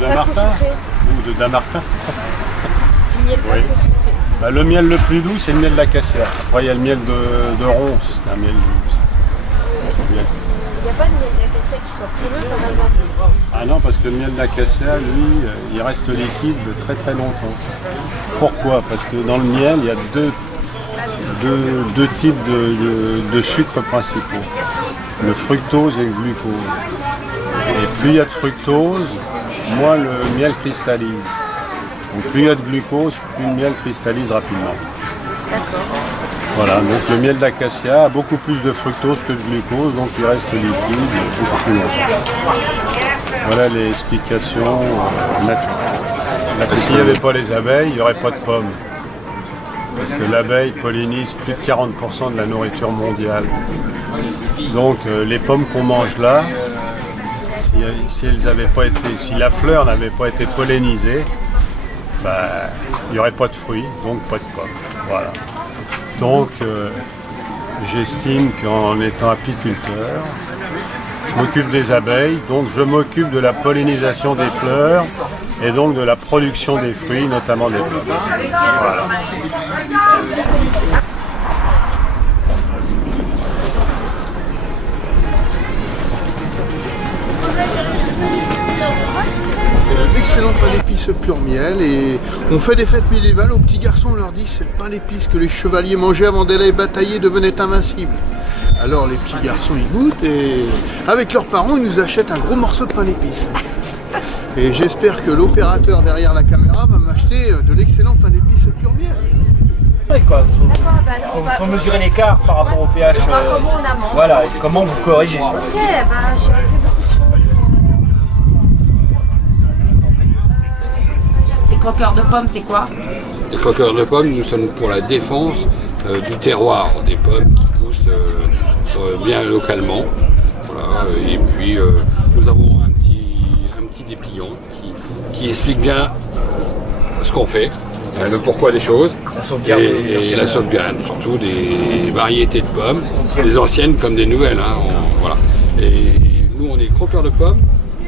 Damartin ou de Damartin. Du miel pas Oui. trop sucré. Bah, le miel le plus doux, c'est le miel d'acacia. Après, il y a le miel de ronce, un miel doux. Il n'y a pas de miel d'acacia qui soit primé par hasard. Ah non, parce que le miel d'acacia, lui, il reste liquide très très longtemps. Pourquoi? Parce que dans le miel, il y a deux types de sucres principaux. Le fructose et le glucose. Et plus il y a de fructose, moins le miel cristallise. Donc plus il y a de glucose, plus le miel cristallise rapidement. D'accord. Voilà, donc le miel d'acacia a beaucoup plus de fructose que de glucose, donc il reste liquide beaucoup plus longtemps. Voilà les explications naturelles. S'il n'y avait pas les abeilles, il n'y aurait pas de pommes. Parce que l'abeille pollinise plus de 40% de la nourriture mondiale. Donc les pommes qu'on mange là, si la fleur n'avait pas été pollinisée, il n'y aurait pas de fruits, donc pas de pommes. Voilà. Donc j'estime qu'en étant apiculteur, je m'occupe des abeilles, donc je m'occupe de la pollinisation des fleurs et donc de la production des fruits, notamment des pommes. Voilà. Excellent pain d'épices pur miel et on fait des fêtes médiévales aux petits garçons, on leur dit c'est le pain d'épices que les chevaliers mangeaient avant d'aller batailler, devenaient invincibles. Alors les petits garçons ils goûtent et avec leurs parents ils nous achètent un gros morceau de pain d'épices. Et j'espère que l'opérateur derrière la caméra va m'acheter de l'excellent pain d'épices pur miel. Faut mesurer l'écart par rapport au pH. Comment on amende. Voilà, et comment vous corrigez. Ok, j'ai appris beaucoup de choses. Les croqueurs de pommes, c'est quoi? Les croqueurs de pommes, nous sommes pour la défense du terroir, des pommes qui poussent bien localement. Voilà. Et puis nous avons un petit dépliant qui explique bien ce qu'on fait, le pourquoi des choses, La sauvegarde. et la sauvegarde, surtout des variétés de pommes, des anciennes comme des nouvelles. Voilà. Et nous, on est croqueurs de pommes,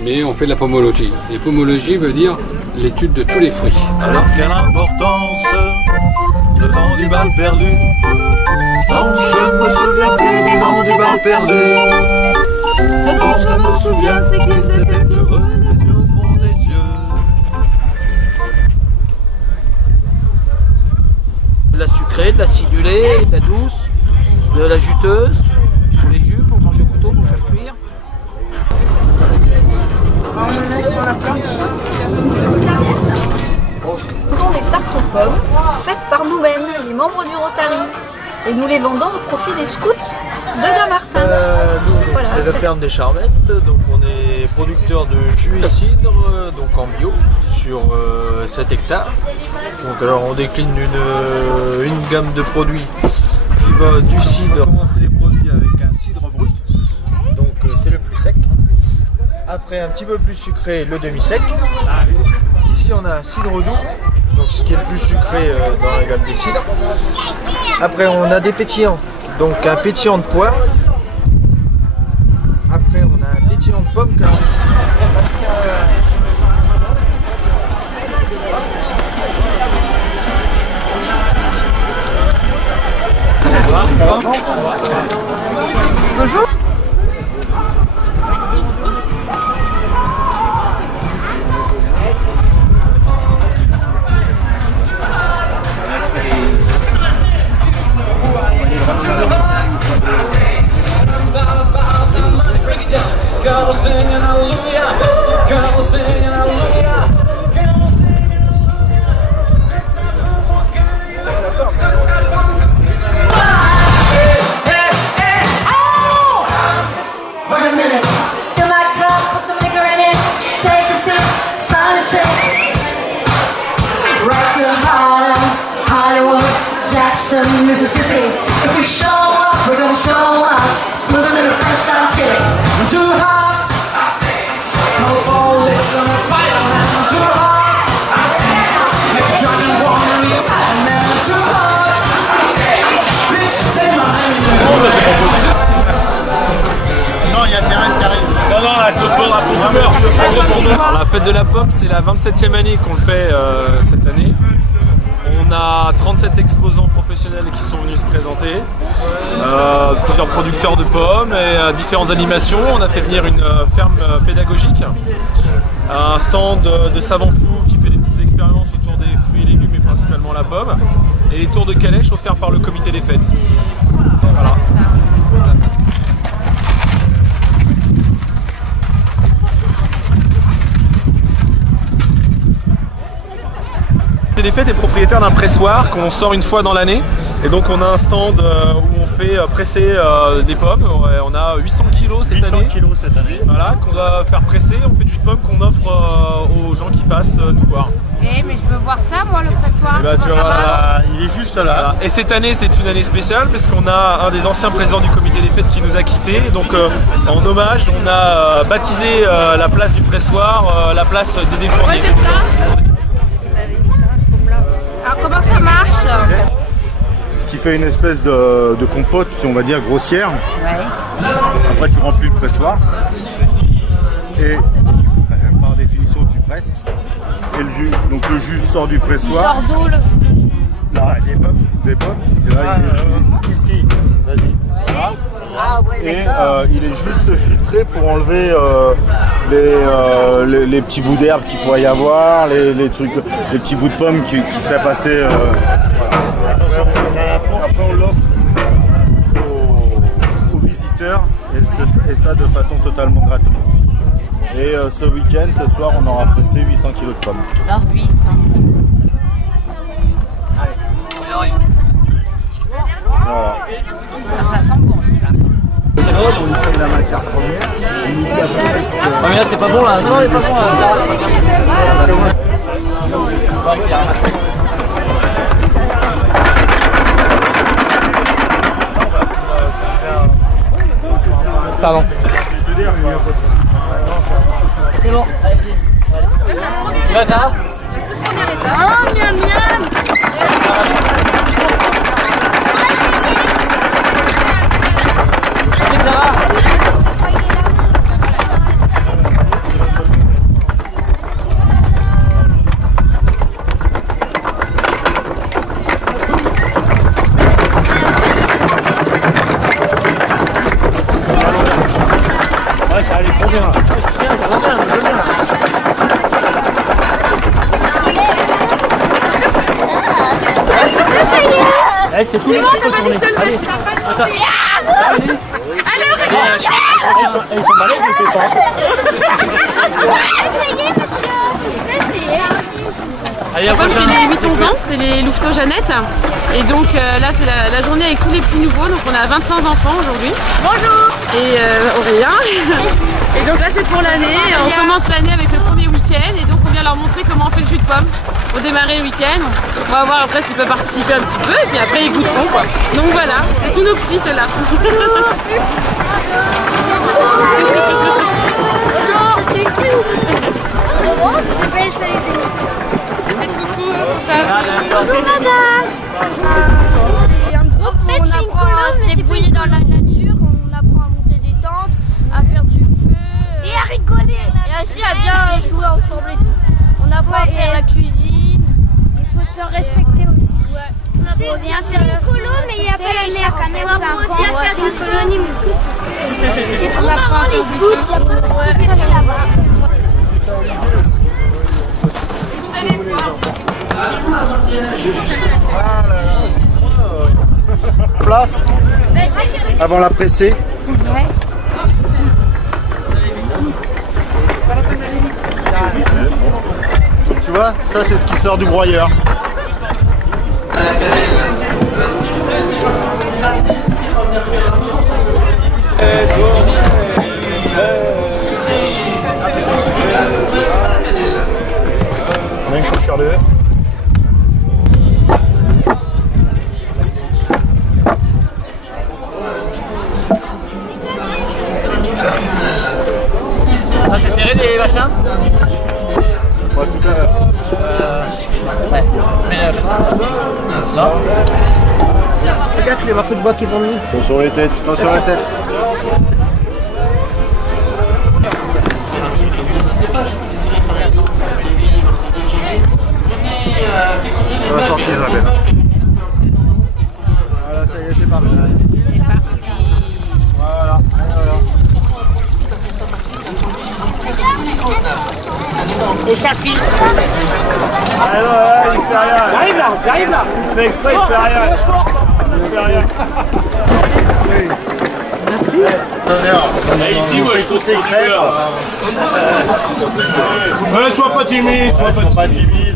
mais on fait de la pomologie. Et pomologie veut dire l'étude de tous les fruits. Alors quelle importance le nom du bal perdu? Non, je ne me souviens plus du nom du bal perdu. Ce dont je me souviens, c'est qu'ils étaient heureux. Les yeux au fond des yeux. De la sucrée, de l'acidulée, de la douce, de la juteuse, pour les jus, pour manger au couteau, pour faire cuire. Nous vendons des tartes aux pommes faites par nous-mêmes, les membres du Rotary. Et nous les vendons au profit des scouts de Damartin. Voilà, C'est la ferme des Charmettes, donc on est producteur de jus et cidre donc en bio sur 7 hectares. Donc alors on décline une gamme de produits qui va du cidre. On va commencer les produits avec un cidre brut, donc c'est le plus sec. Après un petit peu plus sucré, le demi-sec. Ici on a un cidre doux, donc ce qui est le plus sucré dans la gamme des cidres. Après on a des pétillants, donc un pétillant de poire. Après on a un pétillant de pomme cassis. Bonjour. Mississippi. If we show up, we're gonna show up. Smoother than a French style skillet. I'm too hot. No bullets on a fire, man. I'm too hot. Make a dragon wanna retire, man. I'm too hot. Bitch, take my hand. Non, il y a Thérèse qui arrive. Non, la Coco Alors, la fête de la pomme, c'est la 27e année qu'on le fait cette année. On a 37 exposants professionnels qui sont venus se présenter, plusieurs producteurs de pommes et différentes animations. On a fait venir une ferme pédagogique, un stand de savants fous qui fait des petites expériences autour des fruits et légumes et principalement la pomme, et les tours de calèche offerts par le comité des fêtes. Voilà. Les Fêtes est propriétaire d'un pressoir qu'on sort une fois dans l'année, et donc on a un stand où on fait presser des pommes. On a 800 kilos cette année. Voilà, qu'on doit faire presser. On fait du jus de pomme qu'on offre aux gens qui passent nous voir. Mais je veux voir ça, moi, le pressoir. Tu vois, il est juste là. Et cette année, c'est une année spéciale parce qu'on a un des anciens présidents du comité des fêtes qui nous a quittés. Donc en hommage, on a baptisé la place du pressoir, la place des Fourniers. Alors comment ça marche? Ce qui fait une espèce de compote, on va dire, grossière. Ouais. Après tu remplis le pressoir. Et par définition tu presses. Et le jus, donc le jus sort du pressoir. Il sort d'où le jus? Là, des pommes. Et là, il est ici. Vas-y. Voilà. Ah ouais, et il est juste filtré pour enlever les petits bouts d'herbe qu'il pourrait y avoir, les petits bouts de pommes qui seraient passés. Après on l'offre aux visiteurs et ça de façon totalement gratuite. Et ce week-end, ce soir, on aura pressé 800 kg de pommes. Alors 800. Voilà. Ça sent bon. C'est bon, on lui paye la matière première. Ah mais là t'es pas bon là. Non, il est pas bon là. Pardon. C'est bon, allez-y. Tu vas là? Oh, miam miam. Ouais, ça allait trop bien. Ça va bien, Allez, c'est tout, il faut tourner. Allez, attends. Allez. Ils sont balèzes, mais c'est pas. Essayez, monsieur. Allez, Comme c'est les 8-11 ans, c'est les Louveteaux Jeannette. Et donc là, c'est la journée avec tous les petits nouveaux. Donc on a 25 enfants aujourd'hui. Bonjour. Et Aurélien. Et donc là, c'est pour l'année. On commence l'année avec le premier week-end. Et donc on vient leur montrer comment on fait le jus de pomme. Pour démarrer le week-end. On va voir après s'ils peuvent participer un petit peu. Et puis après, ils goûteront quoi. Donc voilà, c'est tous nos petits ceux-là. Bonjour. Je vais essayer de... Faites coucou. Bonjour madame. C'est un groupe où on apprend à se débrouiller dans la nature, on apprend à monter des tentes, à faire du feu et à rigoler et aussi à bien jouer ensemble et tout. On apprend à faire la cuisine. Il faut se respecter aussi. Ouais. C'est une colo mais il n'y a pas la mer quand même. C'est une colonie mais scout. C'est trop marrant les scouts, il y a pas de trucs là-bas. Place avant la presser. Ouais. Tu vois, ça c'est ce qui sort du broyeur. On a une chose sur deux. Ah, c'est serré les machins? Ouais, tout à l'heure. Ouais. Mais comme ça. Non. Regarde les morceaux de bois qu'ils ont mis. Attention les têtes. Attention les têtes. Chapi. Il fait rien. J'arrive là. Il fait exprès, il fait rien. Il fait rien. Merci. Ici, moi, je trouve les crêpes. Sois pas timide, sois pas timide.